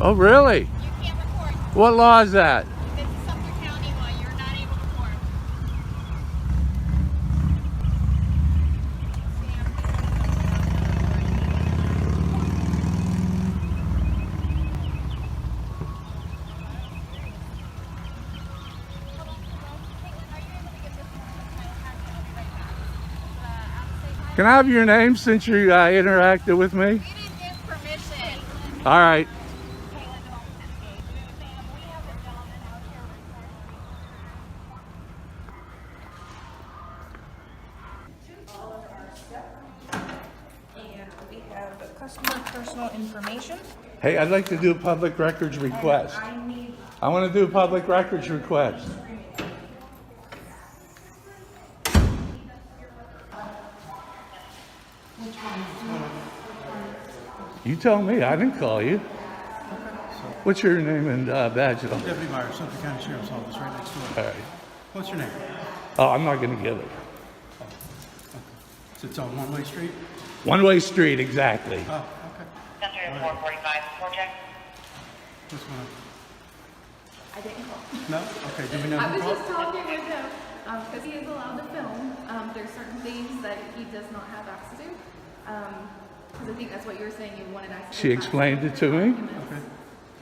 Oh, really? You can't record. What law is that? This is Sumter County law. You're not able to record. Can I have your name since you interacted with me? We didn't give permission. All right. And we have the customer personal information. Hey, I'd like to do a public records request. I want to do a public records request. You tell me. I didn't call you. What's your name and badge? Deputy Myers, Sumter County Sheriff's Office, right next door. All right. What's your name? Oh, I'm not going to give it. So it's on one-way street? One-way street, exactly. Oh, okay. Center 445 project. What's going on? I didn't call. No? Okay, do we know I who was called? just talking with him, because he is allowed to film. There's certain things that he does not have access to. Because I think that's what you were saying, you wanted access to. She explained it to me. Okay.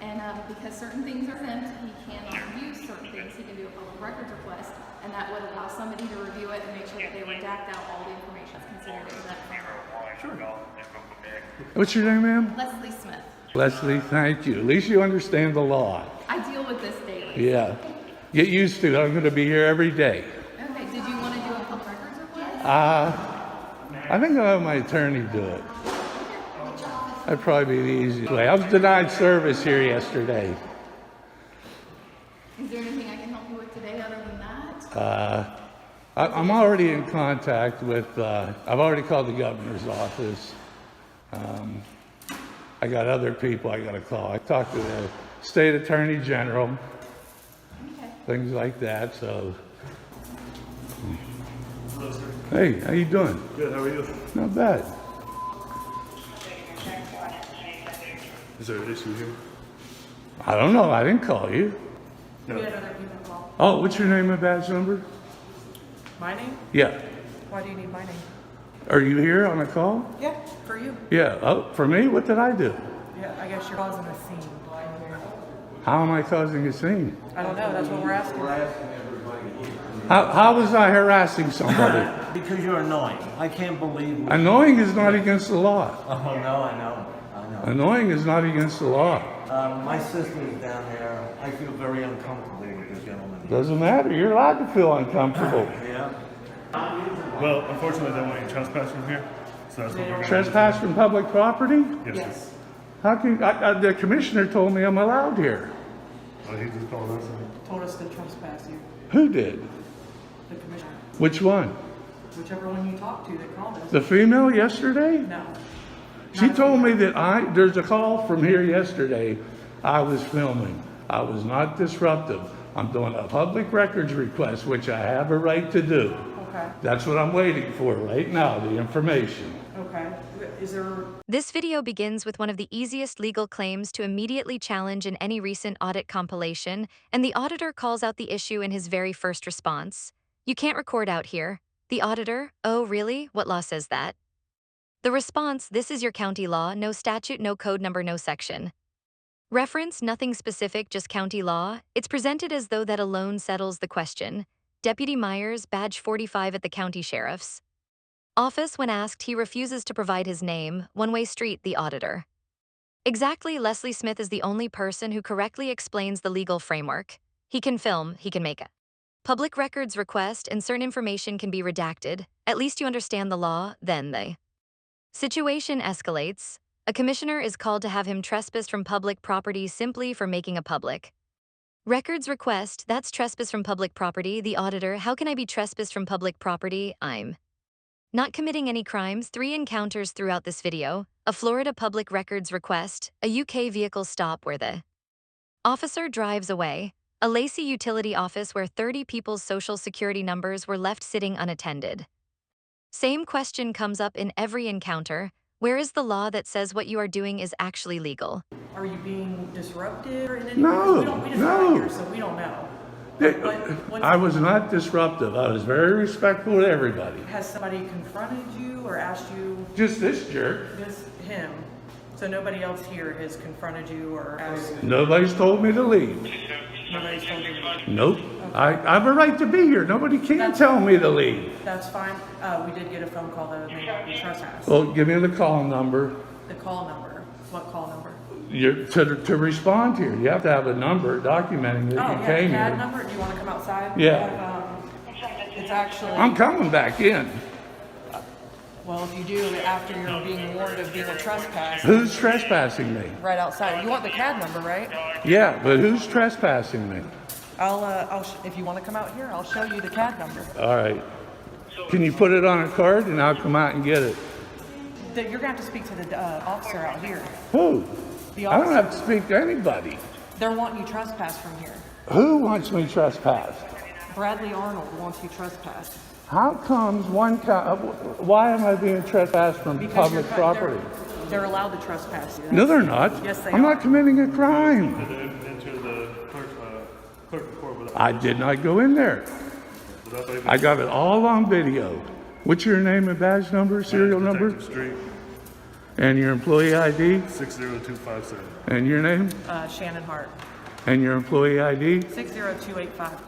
And because certain things are sent, he cannot use certain things. He can do a public records request, and that would allow somebody to review it and make sure that they redact out all the information that's considered in that file. What's your name, ma'am? Leslie Smith. Leslie, thank you. At least you understand the law. I deal with this daily. Yeah. Get used to it. I'm going to be here every day. Okay, did you want to do a public records request? I think I'll have my attorney do it. That'd probably be the easiest way. I was denied service here yesterday. Is there anything I can help you with today other than that? I'm already in contact with, I've already called the governor's office. I got other people I got to call. I talked to the state attorney general, Okay. things like that, so. Hey, how you doing? Good, how are you? Not bad. Is there an issue here? I don't know. I didn't call you. We had other people call. Oh, what's your name and badge number? My name? Yeah. Why do you need my name? Are you here on a call? Yeah, for you. Yeah. Oh, for me? What did I do? Yeah, I guess you're causing a scene. How am I causing a scene? I don't know, that's what we're asking. How was I harassing somebody? Because you're annoying. I can't believe. Annoying is not against the law. Oh no, I know. Annoying is not against the law. My sister is down there. I feel very uncomfortable with this gentleman. Doesn't matter. You're allowed to feel uncomfortable. Yeah. Well, unfortunately, they want you to trespass from here, so that's what we're going to Trespass from public property? Yes, sir. How can the commissioner told me I'm allowed here? Well, he just called us. Told us to trespass you, Who did? the commissioner. Which one? Whichever one you talked to that called us. The female yesterday? No. She told me that there's a call from here yesterday. I was filming. I was not disruptive. I'm doing a public records request, which I have a right to do. Okay, That's what I'm waiting for right now, the information. okay. Is there, This video begins with one of the easiest legal claims to immediately challenge in any recent audit compilation, and the auditor calls out the issue in his very first response. You can't record out here. The auditor, oh really? What law says that? The response, this is your county law, no statute, no code number, no section. Reference, nothing specific, just county law. It's presented as though that alone settles the question. Deputy Myers, badge 45 at the county sheriff's office. When asked, he refuses to provide his name. One-way street, the auditor. Exactly, Leslie Smith is the only person who correctly explains the legal framework. He can film, he can make a public records request, and certain information can be redacted. At least you understand the law, then the situation escalates. A commissioner is called to have him trespassed from public property simply for making a public records request. That's trespass from public property. The auditor, how can I be trespassed from public property? I'm not committing any crimes. 3 encounters throughout this video. A Florida public records request, a UK vehicle stop where the officer drives away, a Lacey utility office where 30 people's social security numbers were left sitting unattended. Same question comes up in every encounter. Where is the law that says what you are doing is actually legal? Are you being disruptive or in any No, way? We just got no. here, so we don't know. I was not disruptive. I was very respectful to everybody. Has somebody confronted you or asked you, Just this jerk. just him? So nobody else here has confronted you or asked, Nobody's told me to leave. nobody's told you to leave? Nope. I have a right to be here. Nobody can tell me to leave. That's fine. We did get a phone call that may not be trespass. Well, give me the call number. The call number. What call number? To respond here, you have to have a number documenting that Oh, you yeah, came the CAD here. number. Do you want to come outside? Yeah. It's actually, I'm coming back in. well, if you do, after you're being warned of being a trespass, Who's trespassing me? right outside. You want the CAD number, right? Yeah, but who's trespassing me? If you want to come out here, I'll show you the CAD number. All right. Can you put it on a card and I'll come out and get it? You're gonna have to speak to the officer out here. Who? The I don't officer, have to speak to anybody. they're wanting you trespassed from here. Who wants me trespassed? Bradley Arnold wants you trespassed. How comes why am I being trespassed from Because public you're- property? They're allowed to trespass you. No, they're not. Yes, they I'm are. not committing a crime. Enter the clerk report without. I did not go in there. I got it all on video. What's your name and badge number, serial number? Detective Street, And your employee ID? 60257. And your name? Shannon Hart, And your employee ID? 60285.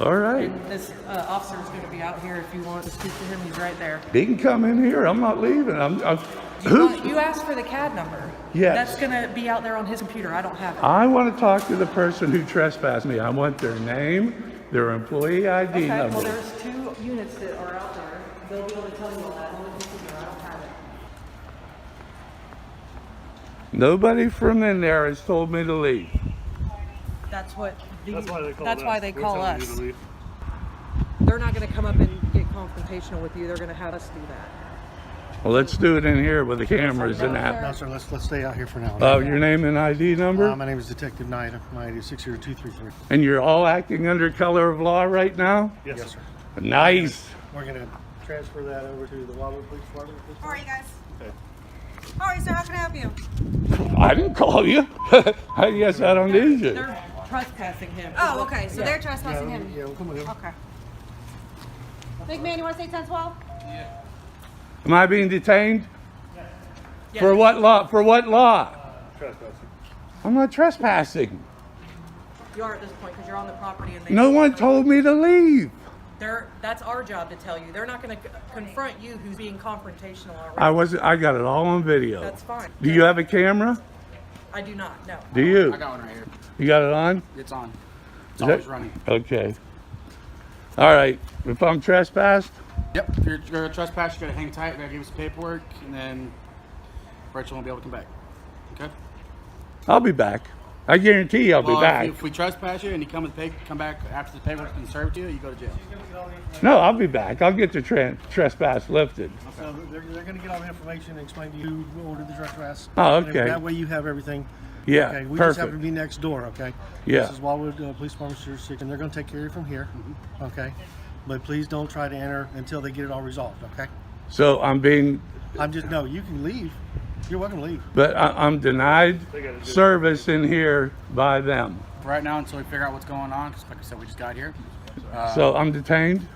All right. And this officer is gonna be out here if you want to speak to him. He's right there. He can come in here. I'm not leaving. You asked for the CAD number. Yes. That's gonna be out there on his computer. I don't have it. I want to talk to the person who trespassed me. I want their name, their employee ID Okay, well, number. there's 2 units that are out there. They'll be able to tell you all that on the computer. I don't have it. Nobody from in there has told me to leave. That's what. That's why they call That's us. why they We're call telling you us. to leave. They're not going to come up and get confrontational with you. They're going to have us do that. Well, let's do it in here with the cameras and that. No, sir, let's stay out here for now. Oh, your name and ID number? My name is Detective Knight. My ID is 60233. And you're all acting under color of law right now? Yes, Yes, sir. Nice. We're going to transfer that over to the Wildwood Police Department. How are you guys? Okay. How are you, sir? How can I help you? I didn't call you. I guess I don't need you. They're trespassing him. Oh, okay. So they're trespassing him. Yeah, we'll come with him. Okay. Big man, you want to say 10-12? Am I being detained? Yes. For what law? For what law? Trespassing. I'm not trespassing. You are at this point because you're on the property and they. No one told me to leave. That's our job to tell you. They're not going to confront you who's being confrontational already. I got it all on video. That's fine. Do you have a camera? I do not. No. Do you? I got one right here. You got it on? It's on. It's Is always that- running. Okay. All right. If I'm trespassed, Yep. If you're a trespass, you gotta hang tight. You gotta give us paperwork, and then Rachel won't be able to come back. Okay. I'll be back. I guarantee I'll be Well, back. If we trespass you and you come back after the paperwork's been served to you, you go to jail. No, I'll be back. I'll get the trespass lifted. So they're going to get all the information and explain to you who ordered the trespass. Oh, And okay. that way you have everything. Yeah, Okay, we just have to perfect. be next door, okay? Yeah. This is Wildwood Police Department jurisdiction. They're going to take care of you from here, okay? But please don't try to enter until they get it all resolved, okay? So I'm being, No, you can leave. You're welcome to leave. but I'm denied service in here by them. Right now, until we figure out what's going on, because like I said, we just got here. So I'm detained?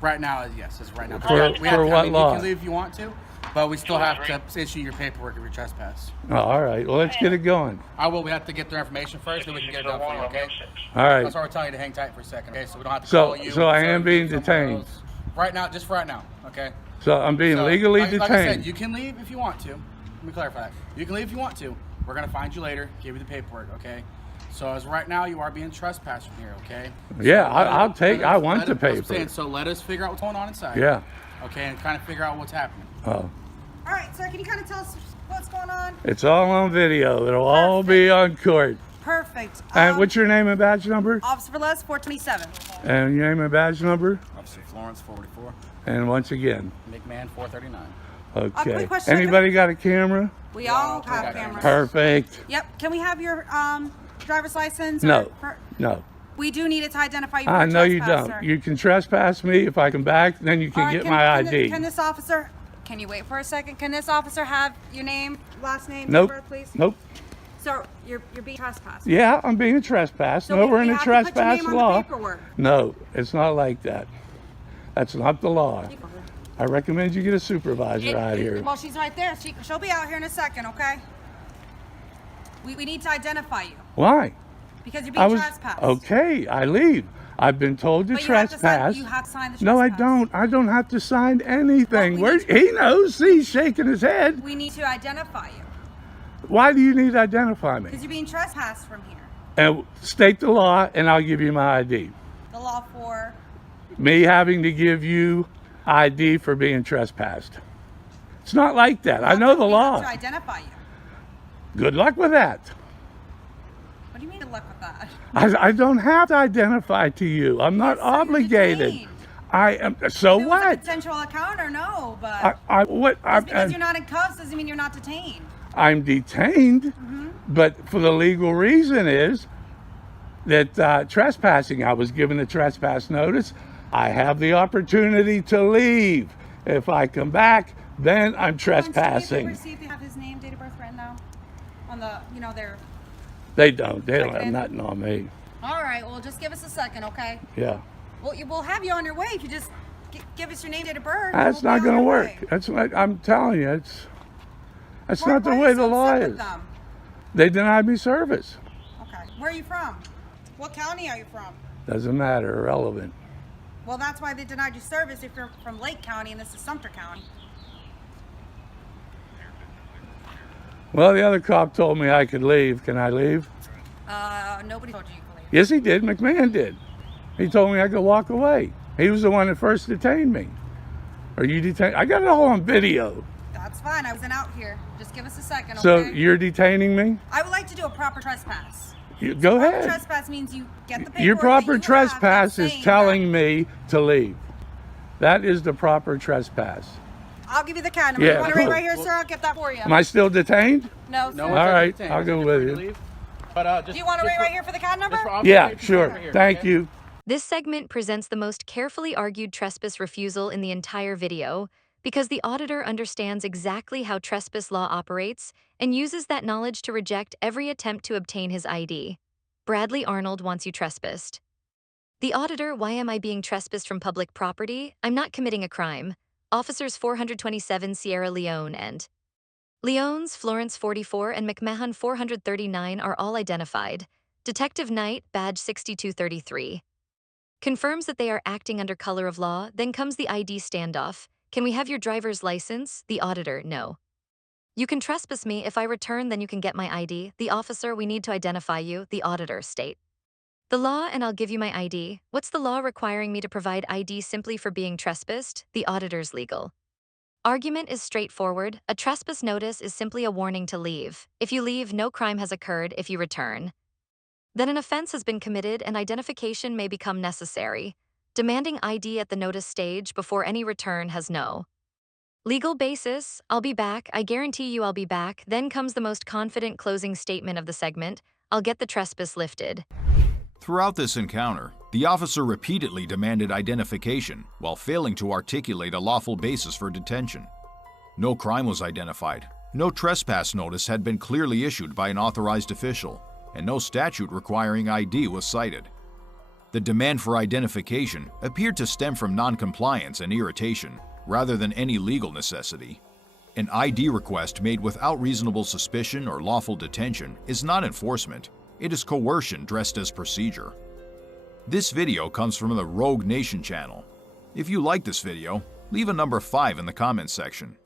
Right now, yes, it's right now. For what law? You can leave if you want to, but we still have to issue your paperwork if you're trespass. Oh, all right. Well, let's get it going. We have to get their information first, then we can get it done for you, okay? All right. That's why we're telling you to hang tight for a second, okay? So we don't have to So- call you. so I am serve being you, someone detained. else. Right now, just for right now, okay? So I'm being So, legally like detained. I said, you can leave if you want to. Let me clarify that. You can leave if you want to. We're gonna find you later, give you the paperwork, okay? So as right now, you are being trespassed from here, okay? Yeah, So I want the that's what I'm paper. saying. So let us figure out what's going on inside. Yeah. Okay, and kind of figure out what's happening. Oh, All right, sir. Can you kind of tell us what's going on? it's all on video. It'll all be on court. Perfect. And what's your name and badge number? Officer Velez, 427. And your name and badge number? Officer Florence, 44. And once again, McMahon, 439. okay. quick question. Anybody got a camera? We all have cameras. Perfect. Yep. Can we have your driver's license? No, no. We do need it to identify you. I know you don't. You can trespass me. If I come back, then you can get my ID. Can this officer Can you wait for a second? Can this officer have your name, last name, Nope. date of birth, please? Nope. So you're being trespassed. Yeah, I'm being trespassed. So No, we're in you a have to put your trespass name on the law. paperwork. No, it's not like that. That's not the law. I recommend you get a supervisor out here. Well, she's right there. She'll be out here in a second, okay? We need to identify you Why? because you're being trespassed. Okay, I leave. I've been told to But you have to trespass. you have to sign the No, I trespass. don't. I don't have to sign anything. Well, He knows. He's shaking his head. We need to identify you Why do you need to identify me? because you're being trespassed from here. And state the law, and I'll give you my ID. The law for Me having to give you ID for being trespassed. It's not like that. I know the we law. have to identify you. Good luck with that. What do you mean good luck with that? I don't have to identify to you. I'm not Yes, so you're obligated. detained. I am. So If it was a what? potential encounter, no, but What? just because you're not in cuffs doesn't mean you're not detained. I'm detained, Mm-hmm. but for the legal reason is that trespassing. I was given a trespass notice. I have the opportunity to leave. If I come back, then I'm trespassing. See if you have his name, date of birth written down on the, their. They don't. They don't Check have in. nothing on me. All right, well, just give us a second, okay? Yeah. Well, we'll have you on your way if you just give us your name, date of birth. That's we'll not be going on to our work. way. That's what I'm telling you. That's Why not the are you way so the law upset with is. them? They denied me service. Okay. Where are you from? What county are you from? Doesn't matter. Irrelevant. Well, that's why they denied you service if you're from Lake County and this is Sumter County. Well, the other cop told me I could leave. Can I leave? Nobody told you you could leave. Yes, he did. McMahon did. He told me I could walk away. He was the one that first detained me. Are you detained? I got it all on video. That's fine. I wasn't out here. Just give us a second, okay? So you're detaining me? I would like to do a proper trespass. Go Proper ahead. trespass means you get the paperwork Your proper that you trespass have is saying telling me to leave. That is the proper trespass. I'll give you the CAD number. Yeah, You want to read cool. right here, sir? I'll get that for you. Am I still detained? No, sir. No All one's ever right, detained. I'll go You're with free you. to leave. But, Do you want to read right here for the CAD number? Yeah, sure. Thank you. This segment presents the most carefully argued trespass refusal in the entire video because the auditor understands exactly how trespass law operates and uses that knowledge to reject every attempt to obtain his ID. Bradley Arnold wants you trespassed. The auditor, why am I being trespassed from public property? I'm not committing a crime. Officers 427 Sierra Leone and Leone's, Florence 44 and McMahon 439 are all identified. Detective Knight, badge 6233. Confirms that they are acting under color of law, then comes the ID standoff. Can we have your driver's license? The auditor, no. You can trespass me. If I return, then you can get my ID. The officer, we need to identify you. The auditor, state. The law, and I'll give you my ID. What's the law requiring me to provide ID simply for being trespassed? The auditor's legal. Argument is straightforward. A trespass notice is simply a warning to leave. If you leave, no crime has occurred. If you return, then an offense has been committed and identification may become necessary. Demanding ID at the notice stage before any return has no legal basis. I'll be back. I guarantee you I'll be back. Then comes the most confident closing statement of the segment. I'll get the trespass lifted. Throughout this encounter, the officer repeatedly demanded identification while failing to articulate a lawful basis for detention. No crime was identified, no trespass notice had been clearly issued by an authorized official, and no statute requiring ID was cited. The demand for identification appeared to stem from noncompliance and irritation, rather than any legal necessity. An ID request made without reasonable suspicion or lawful detention is not enforcement, it is coercion dressed as procedure. This video comes from the Rogue Nation channel. If you like this video, leave a number 5 in the comments section.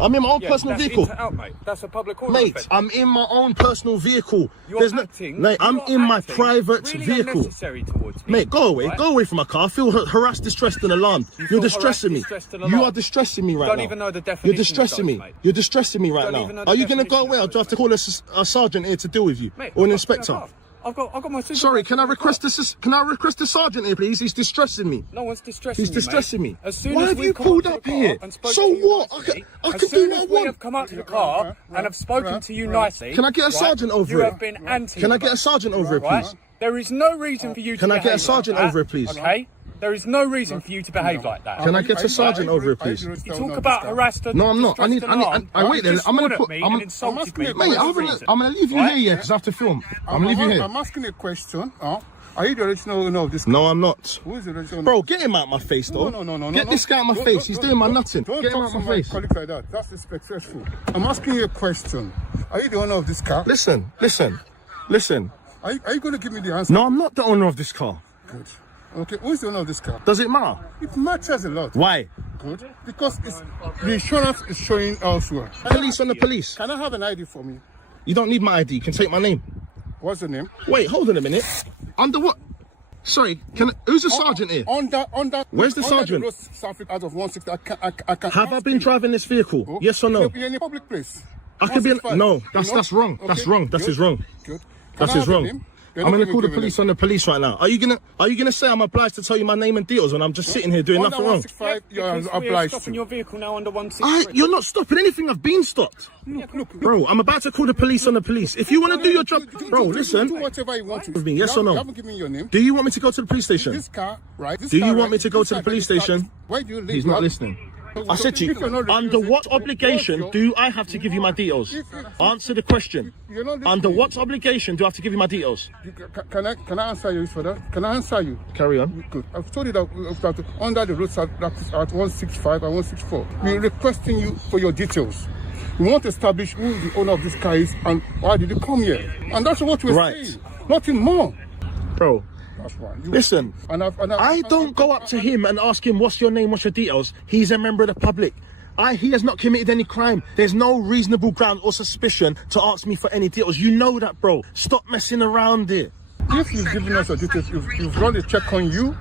I'm in my own personal vehicle. Mate. That's a public order Mate, offence. I'm in my own personal vehicle. Acting, mate, I'm in my private really vehicle. unnecessary towards me, mate, go away. right? Go away from my car. I feel harassed, distressed and alarmed. You're distressing me. You are distressing me right now. You don't even know the definition. You're distressing me. Mate. You're distressing me right Don't even know now. the Are you going to go definition away or do I have to call a sergeant here to deal with you? Mate, or an inspector? I've got my supervisor. Sorry, can I request the sergeant here, please? He's distressing me. No one's distressing He's you, distressing mate. me. As soon Why as have we you come pulled to the up car here? and spoke So to you what? nicely, I as can soon do as what I we want. have come up to the car and have spoken to you nicely. Can I get a sergeant over You it? have been anti. Can I get a sergeant over it, Right? please? There is no reason for you to Can I get a behave sergeant like that, over it, please? Okay? There is no reason for you to behave like that. Can I get a sergeant over here, please? You talk about harassed and No, I'm not. I wait then. I'm gonna put. I'm I'm gonna leave you here, yeah, because I have to film. I'm gonna leave you here. I'm asking a question. Are you the original owner of this car? No, I'm not. Who is the original owner? Bro, get him out of my face, though. No. Get this guy out of my face. He's doing my nothing. Don't Get him talk out of to my face. colleagues like that. That's disrespectful. I'm asking you a question. Are you the owner of this car? Listen. Are you going to give me the answer? No, I'm not the owner of this car. Good. Okay, who is the owner of this car? Does it matter? It matters a lot. Why? Good. Because the insurance is showing elsewhere. Police on the police. Can I have an ID for me? You don't need my ID. You can take my name. What's the name? Wait, hold on a minute. Under what? Sorry, who's the sergeant here? Where's the sergeant? Out of 160, I can Have I been driving this vehicle? Oh, Yes or no? You'll be in a public place. I could be in, no, that's wrong. Okay. That's wrong. That is wrong. Good. That is wrong. I'm gonna call the police on the police right now. Are you gonna say I'm obliged to tell you my name and details when I'm just sitting here doing nothing wrong? You're obliged stopping your vehicle now under 163. You're not stopping anything. I've been stopped. Look. Bro, I'm about to call the police on the police. If you want to do your job, bro, listen. Do whatever you want to. With me, yes or no? You haven't given me your name. Do you want me to go to the police station? This car, right? Do you want me to go to the police station? Why do you leave? He's not listening. I said to you, under what obligation do I have to give you my details? Answer the question. Under what obligation do I have to give you my details? Can I answer you for that? Can I answer you? Carry on. Good. I've told you that under the road practice at 165 and 164, we're requesting you for your details. We want to establish who the owner of this car is and why did you come here. And that's what we're saying. Nothing more. Bro. Listen, I don't go up to him and ask him, what's your name, what's your details? He's a member of the public. He has not committed any crime. There's no reasonable ground or suspicion to ask me for any details. You know that, bro. Stop messing around here. If you've given us your details, you've run a check on you,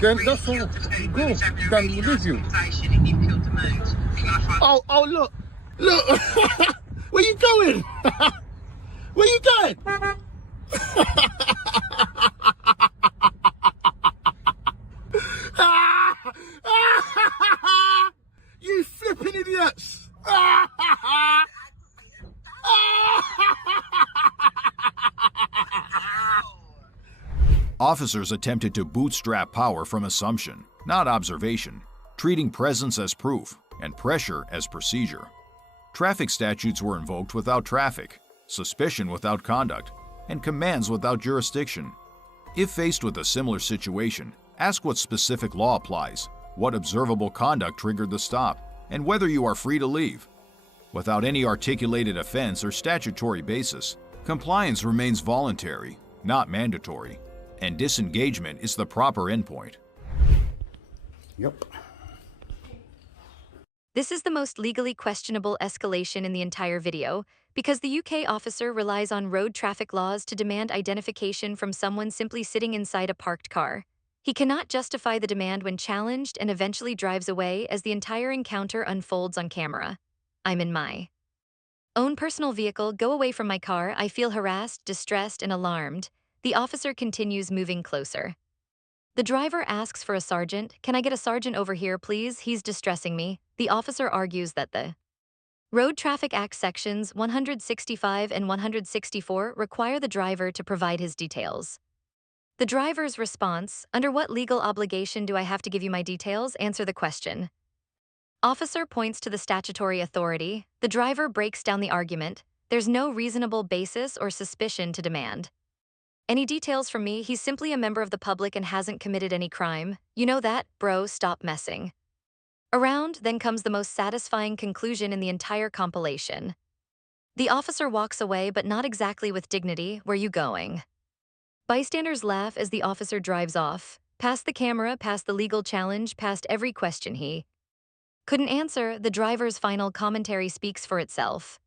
then that's all. Go. Then we'll leave you. Oh, look. Where you going? Where you going? You flipping idiots! Officers attempted to bootstrap power from assumption, not observation, treating presence as proof and pressure as procedure. Traffic statutes were invoked without traffic, suspicion without conduct, and commands without jurisdiction. If faced with a similar situation, ask what specific law applies, what observable conduct triggered the stop, and whether you are free to leave. Without any articulated offense or statutory basis, compliance remains voluntary, not mandatory, and disengagement is the proper endpoint. Yep. This is the most legally questionable escalation in the entire video because the UK officer relies on road traffic laws to demand identification from someone simply sitting inside a parked car. He cannot justify the demand when challenged and eventually drives away as the entire encounter unfolds on camera. I'm in my own personal vehicle. Go away from my car. I feel harassed, distressed, and alarmed. The officer continues moving closer. The driver asks for a sergeant. Can I get a sergeant over here, please? He's distressing me. The officer argues that the Road Traffic Act sections 165 and 164 require the driver to provide his details. The driver's response, under what legal obligation do I have to give you my details? Answer the question. Officer points to the statutory authority. The driver breaks down the argument. There's no reasonable basis or suspicion to demand any details from me. He's simply a member of the public and hasn't committed any crime. You know that, bro, stop messing around. Then comes the most satisfying conclusion in the entire compilation. The officer walks away, but not exactly with dignity. Where you going? Bystanders laugh as the officer drives off, past the camera, past the legal challenge, past every question he couldn't answer. The driver's final commentary speaks for itself.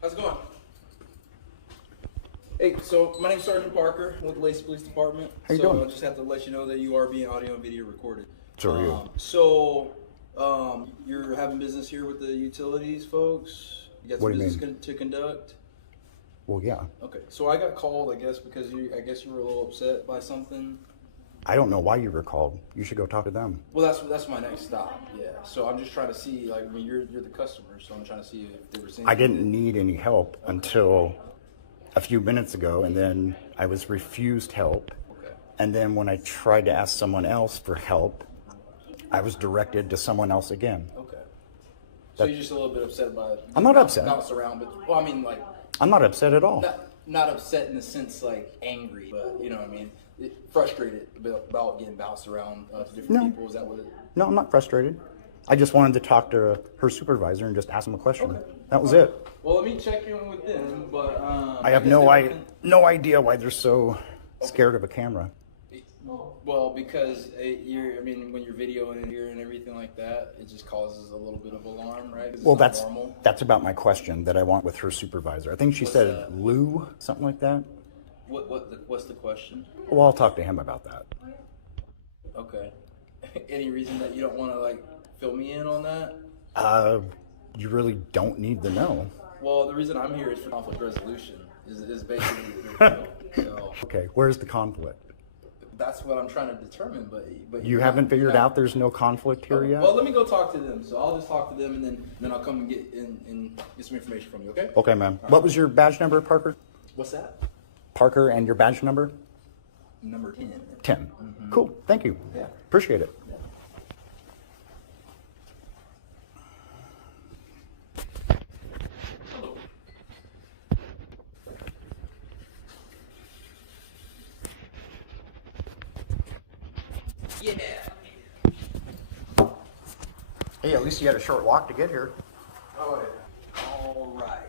How's it going? Hey, so my name's Sergeant Parker with the Lacey Police Department. How you doing? I just have to let you know that you are being audio and video recorded. So are you. You're having business here with the utilities folks? You got What some do you business to conduct? Well, yeah. Okay, so I got called, I guess, because you were a little upset by something. I don't know why you were called. You should go talk to them. Well, that's my next stop. Yeah. So I'm just trying to see, like, I mean, you're the customer, so I'm trying to see if there was anything. I didn't need any help until a few minutes ago, and then I was refused help. Okay. And then when I tried to ask someone else for help, I was directed to someone else again. Okay. So you're just a little bit upset about I'm not upset. Bounce around, but well, I mean, like. I'm not upset at all. Not upset in the sense like angry, but you know what I mean. Frustrated about getting bounced around to different people. Is that what it? No, I'm not frustrated. I just wanted to talk to her supervisor and just ask him a question. Okay. That was it. Well, let me check in with them, but I have no idea why they're so scared of a camera. Well, because I mean, when you're videoing in here and everything like that, it just causes a little bit of alarm, right? Well, that's about my question that I want with her supervisor. I think she said Lou, something like that. What's the question? Well, I'll talk to him about that. Okay. Any reason that you don't want to like fill me in on that? You really don't need to know. Well, the reason I'm here is for conflict resolution. Is basically so. Okay, where's the conflict? That's what I'm trying to determine, but you haven't figured out there's no conflict here yet? Well, let me go talk to them. So I'll just talk to them, and then I'll come and get some information from you. Okay? Okay, man. What was your badge number, Parker? What's that? Parker, and your badge number? Number 10. 10. Mm-hmm. Cool. Thank you. Yeah. Appreciate it. Yeah. Hey, at least you had a short walk to get here. Oh, yeah. All right.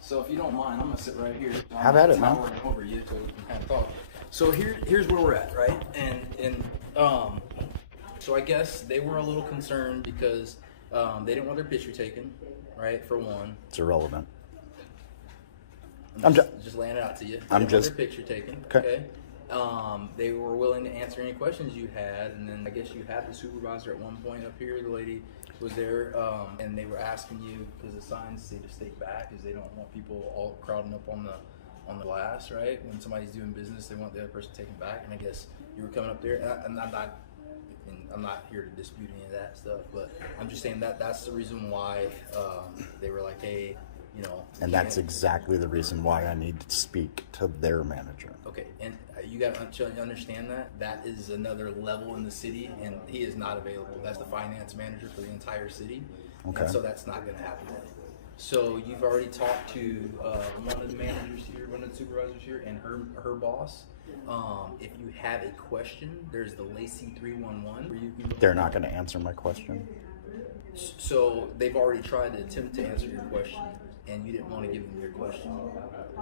So if you don't mind, I'm gonna sit right here. Have at it, man. Towering over you so we can kind of talk. So here's where we're at, right? And so I guess they were a little concerned because they didn't want their picture taken, right? For one. It's irrelevant. I'm just laying it out to you. They didn't want their picture taken. Okay. They were willing to answer any questions you had, and then I guess you had the supervisor at one point up here. The lady was there, and they were asking you because the signs say to stay back because they don't want people all crowding up on the glass, right? When somebody's doing business, they want the other person taken back, and I guess you were coming up there, and I'm not here to dispute any of that stuff, but I'm just saying that's the reason why they were like, hey, you know. And that's exactly the reason why I need to speak to their manager. Okay, and you got to understand that is another level in the city, and he is not available. That's the finance manager for the entire city. Okay. And so that's not going to happen. So you've already talked to one of the managers here, one of the supervisors here, and her boss. If you have a question, there's the Lacey 311 where you can. They're not going to answer my question. So they've already tried to attempt to answer your question, and you didn't want to give them your question.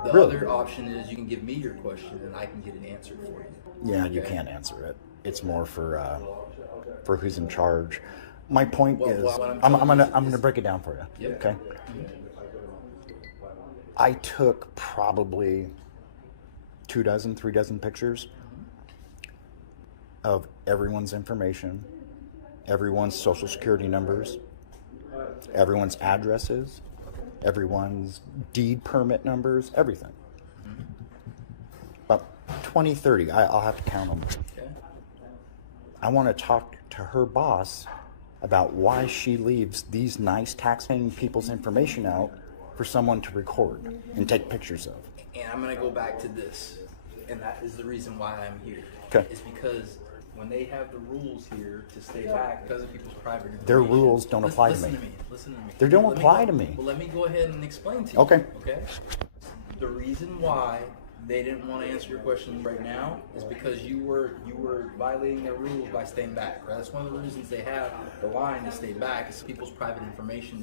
The Really? other option is you can give me your question, and I can get it answered for you. Yeah, you can't answer it. It's more for who's in charge. My point is, I'm gonna break it down for you. Yep. Okay. I took probably 3 dozen pictures of everyone's information, everyone's social security numbers, everyone's addresses, everyone's deed permit numbers, everything. About 20, 30. I'll have to count them. Okay. I want to talk to her boss about why she leaves these nice taxpaying people's information out for someone to record and take pictures of. And I'm going to go back to this, and that is the reason why I'm here. Okay. It's because when they have the rules here to stay back because of people's private information. Their rules don't apply to me. Listen to me. They don't apply to me. Well, let me go ahead and explain to you. Okay. Okay? The reason why they didn't want to answer your question right now is because you were violating their rules by staying back, right? That's one of the reasons they have the line to stay back is people's private information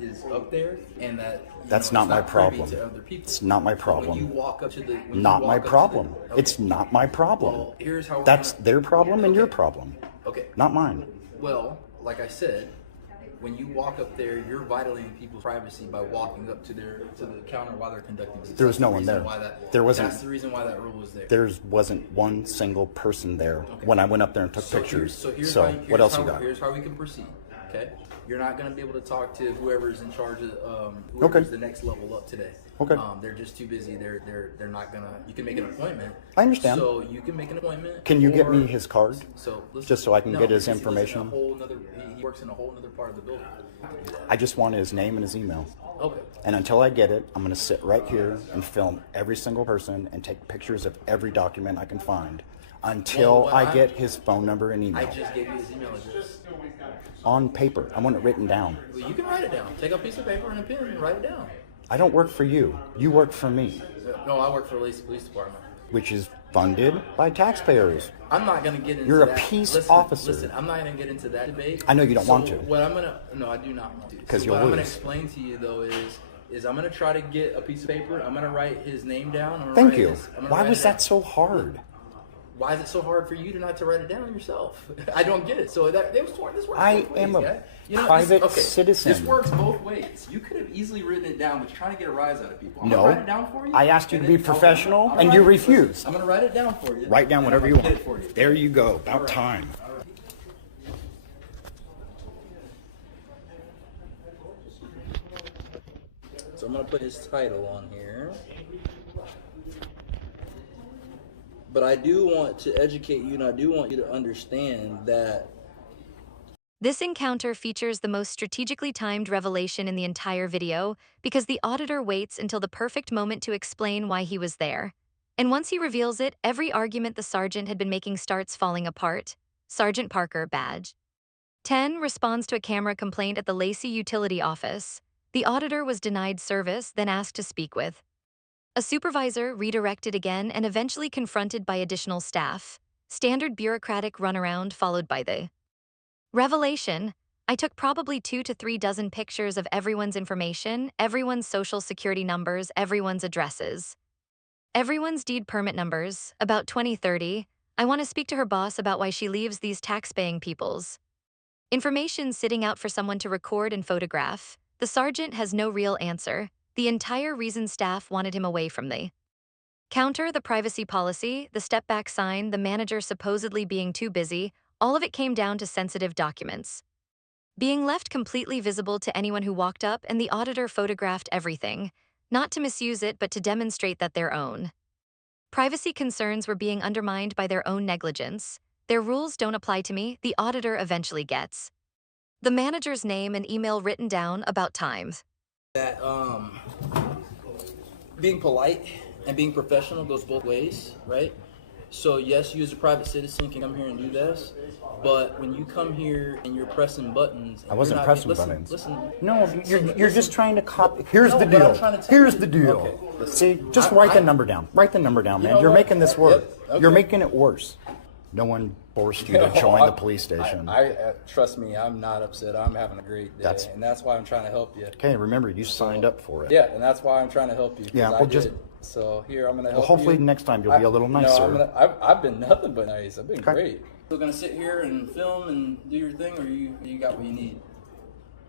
is up there, and that that's not my problem. It's not my problem. When you walk up to the not my problem. It's not my problem. Well, here's how that's their problem and your problem. Okay. Not mine. Well, like I said, when you walk up there, you're violating people's privacy by walking up to the counter while they're conducting business. There was no one there. There wasn't. That's the reason why that rule was there. There wasn't one single person there when I went up there and took pictures. What else you got? Here's how we can proceed. Okay. You're not going to be able to talk to whoever's in charge of whoever's the next level up today. Okay. They're just too busy. They're not gonna. You can make an appointment. I understand. So you can make an appointment. Can you get me his card? So just so I can get his information. He works in a whole other part of the building. I just want his name and his email. Okay. And until I get it, I'm going to sit right here and film every single person and take pictures of every document I can find until I get his phone number and email. I just gave you his email address. On paper. I want it written down. Well, you can write it down. Take a piece of paper and a pen and write it down. I don't work for you. You work for me. No, I work for the Lacey Police Department. Which is funded by taxpayers. I'm not going to get into You're that. a peace Listen, officer. Listen, I'm not going to get into that debate. I know you don't want to. What I'm going to... No, I do not want to. Because you'll what I'm going to lose. explain to you, though, is I'm going to try to get a piece of paper. I'm going to write his name down. Thank you. Why was that so hard? Why is it so hard for you to not to write it down yourself? I don't get it. So this works I both am ways, a guy. private citizen. This works both ways. You could have easily written it down, but you're trying to get a rise out of people. I'm No. gonna write it down for you. I asked you to be then professional, I'll and write you it- refused. I'm going to write it down for you. Write down and whatever I'm you gonna want. get it for you. There you go. About time. So I'm going to put his title on here. But I do want to educate you, and I do want you to understand that This encounter features the most strategically timed revelation in the entire video because the auditor waits until the perfect moment to explain why he was there. And once he reveals it, every argument the sergeant had been making starts falling apart. Sergeant Parker, badge 10, responds to a camera complaint at the Lacey Utility Office. The auditor was denied service, then asked to speak with a supervisor, redirected again, and eventually confronted by additional staff. Standard bureaucratic runaround followed by the revelation. I took probably 2 to 3 dozen pictures of everyone's information, everyone's social security numbers, everyone's addresses, everyone's deed permit numbers, about 20-30. I want to speak to her boss about why she leaves these tax-paying people's information sitting out for someone to record and photograph. The sergeant has no real answer. The entire reason staff wanted him away from the counter, the privacy policy, the step-back sign, the manager supposedly being too busy, all of it came down to sensitive documents being left completely visible to anyone who walked up, and the auditor photographed everything, not to misuse it but to demonstrate that their own privacy concerns were being undermined by their own negligence. Their rules don't apply to me. The auditor eventually gets the manager's name and email written down about times. that being polite and being professional goes both ways, right? So yes, you as a private citizen can come here and do this, but when you come here and you're pressing buttons, and I wasn't you're not- pressing listen, buttons. Listen, No, you're just trying to copy. Here's No, the but I'm deal. trying to tell Here's you. the deal. Okay. See, just write the number down. Write the number down, man. know You're what? making this work. Yep, okay. You're making it worse. No one forced you to join the police station. Trust me, I'm not upset. I'm having a great day, and that's why I'm trying to help you. Okay, remember, you signed up for it. Yeah, and that's why I'm trying to help you. 'cause Yeah, I well, just- did. So here, I'm gonna Well, help hopefully you. next time you'll be a little No, nicer. I've been nothing but nice. I've been Okay. great. Still gonna sit here and film and do your thing, or you got what you need?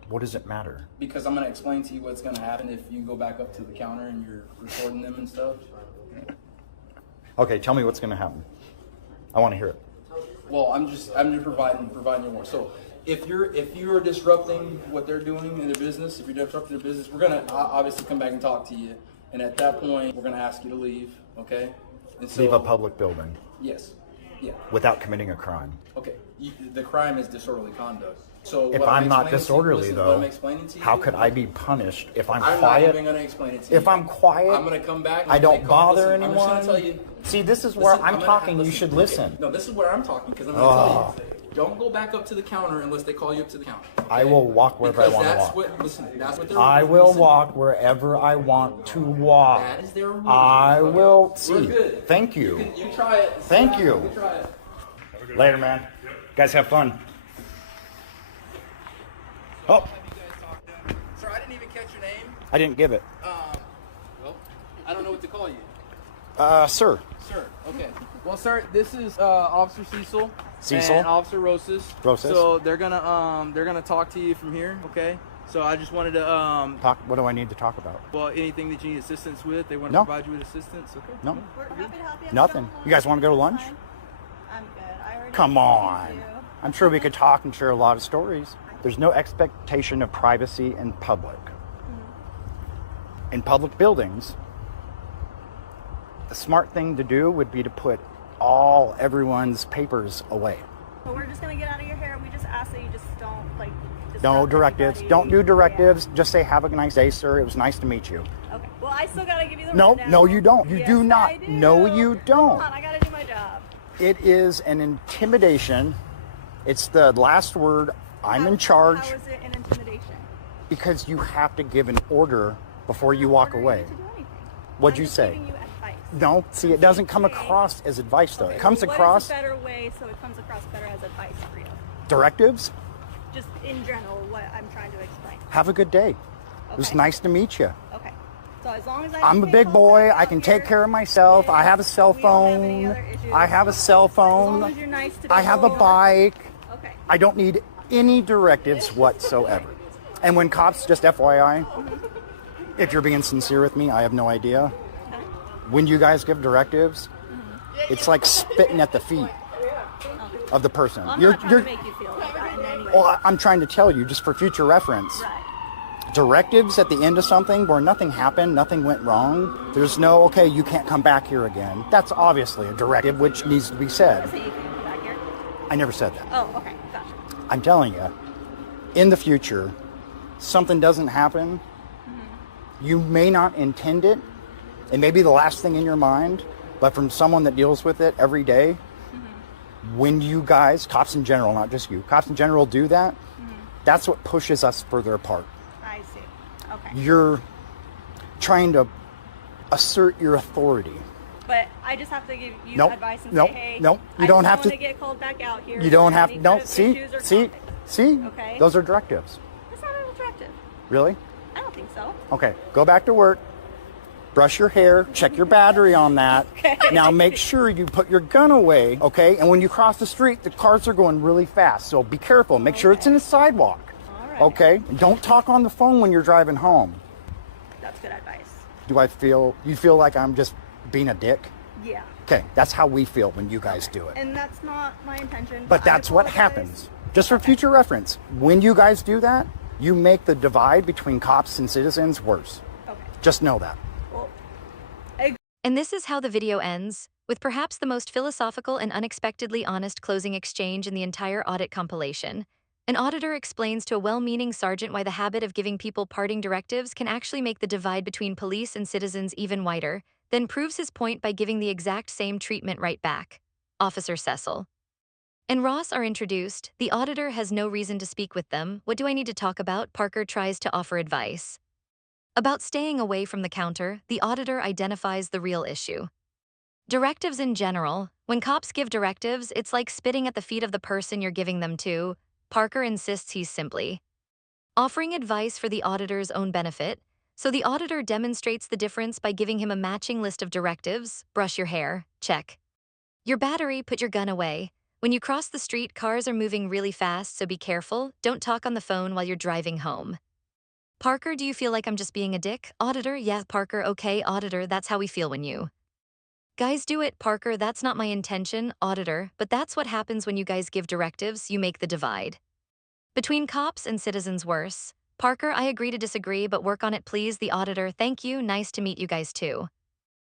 What does it matter? Because I'm gonna explain to you what's gonna happen if you go back up to the counter and you're recording them and stuff. Okay, tell me what's going to happen. I want to hear it. Well, I'm just providing you more. So if you're disrupting what they're doing in their business, if you're disrupting their business, we're gonna obviously come back and talk to you. And at that point, we're gonna ask you to leave. Okay? And so, Leave a public building Yes. Yeah. without committing a crime. Okay. The crime is disorderly conduct. So If what I'm not explaining to you- disorderly, listen, what though, I'm explaining to you, how could I be punished if I'm not quiet? even going to explain it to you. If I'm quiet, I'm going to come back. And I don't take bother listen, I'm just anyone. gonna tell you, See, this is where listen, I'm gonna talking. You should okay. listen. No, this is where I'm talking because I'm going to tell you. Don't go back up to the counter unless they call you up to the counter. I will walk wherever Because I want to that's walk. what. Listen, that's what they're. I will listen, walk wherever I want to walk. That is their rule. I Okay. will We're see. good. Thank you. You try it. Thank you. You try it. Later, man. Guys, have fun. Oh, Sir, I didn't even catch your name. I didn't give it. Well, I don't know what to call you. Sir. Sir, okay. Well, sir, this is Officer Cecil. Cecil? And Officer Rosas. Rosas. So they're gonna talk to you from here, okay? So I just wanted to Talk. What do I need to talk about? well, anything that you need assistance with, they want to No. provide you with assistance, okay? No. We're happy to help you. Nothing. You guys want to go to lunch? I'm good. I already Come on. Thank you. I'm sure we could talk and share a lot of stories. There's no expectation of privacy in public. In public buildings, the smart thing to do would be to put everyone's papers away. But we're just gonna get out of your hair. We just ask that you just don't just No directives. Don't do directives. Just say, have a nice day, sir. It was nice to meet you. Okay. Well, I still gotta give you the No, rundown. no, you don't. You Yes, do not. I do. No, you don't. Come on, I gotta do my job. It is an intimidation. It's the last word. I'm in charge. How is it an intimidation? Because you have to give an order before you walk away. What'd you say? Giving you advice. No, see, it doesn't come across as advice, though. Okay, It comes well, across What is a better way so it comes across better as advice for you? directives. Just in general, what I'm trying to explain. Have a good day. It was Okay. nice to meet you. Okay. So as long as I'm a big boy. I can take care of myself. I have a cell phone. I have a cell As long phone. as you're nice to I have a people. bike. Okay. I don't need any directives whatsoever. And when cops, just FYI, if you're being sincere with me, I have no idea. When you guys give directives, it's like spitting at the feet of the person. Well, I'm not trying to make you feel like that in any way. Well, I'm trying to tell you, just for future reference. Directives at the end of something where nothing happened, nothing went wrong. There's no, okay, you can't come back here again. That's obviously a directive which needs to be said. So you can come back here? I never said that. Oh, okay. Gotcha. I'm telling you, in the future, something doesn't happen. You may not intend it. It may be the last thing in your mind, but from someone that deals with it every day, when you guys, cops in general, not just you, cops in general do that, that's what pushes us further apart. I see. Okay. You're trying to assert your authority. But I just have to give you Nope. advice and Nope. say, hey, Nope. You I don't just have want to- to get called back out here. You don't have, Any no, kind of see, issues or see, see, Okay. those are directives. That's not attractive. Really? I don't think so. Okay, go back to work, brush your hair, check your battery on that. Okay. Now make sure you put your gun away, okay? And when you cross the street, the cars are going really fast, so be careful. Make sure it's in a sidewalk, okay? And don't talk on the phone when you're driving home. That's good advice. You feel like I'm just being a dick? Yeah. Okay, that's how we feel when you guys do it. And that's not my intention. But I that's what apologize. happens. Just for future reference, when you guys do that, you make the divide between cops and citizens worse. Okay. Just know that. And this is how the video ends, with perhaps the most philosophical and unexpectedly honest closing exchange in the entire audit compilation. An auditor explains to a well-meaning sergeant why the habit of giving people parting directives can actually make the divide between police and citizens even wider, then proves his point by giving the exact same treatment right back. Officer Cecil and Ross are introduced. The auditor has no reason to speak with them. What do I need to talk about? Parker tries to offer advice. About staying away from the counter, the auditor identifies the real issue. Directives in general. When cops give directives, it's like spitting at the feet of the person you're giving them to. Parker insists he's simply offering advice for the auditor's own benefit, so the auditor demonstrates the difference by giving him a matching list of directives. Brush your hair, check. Your battery, put your gun away. When you cross the street, cars are moving really fast, so be careful. Don't talk on the phone while you're driving home. Parker, do you feel like I'm just being a dick? Auditor, yeah, Parker, okay, auditor, that's how we feel when you guys do it. Parker, that's not my intention, auditor, but that's what happens when you guys give directives, you make the divide between cops and citizens worse. Parker, I agree to disagree, but work on it please. The auditor, thank you, nice to meet you guys too.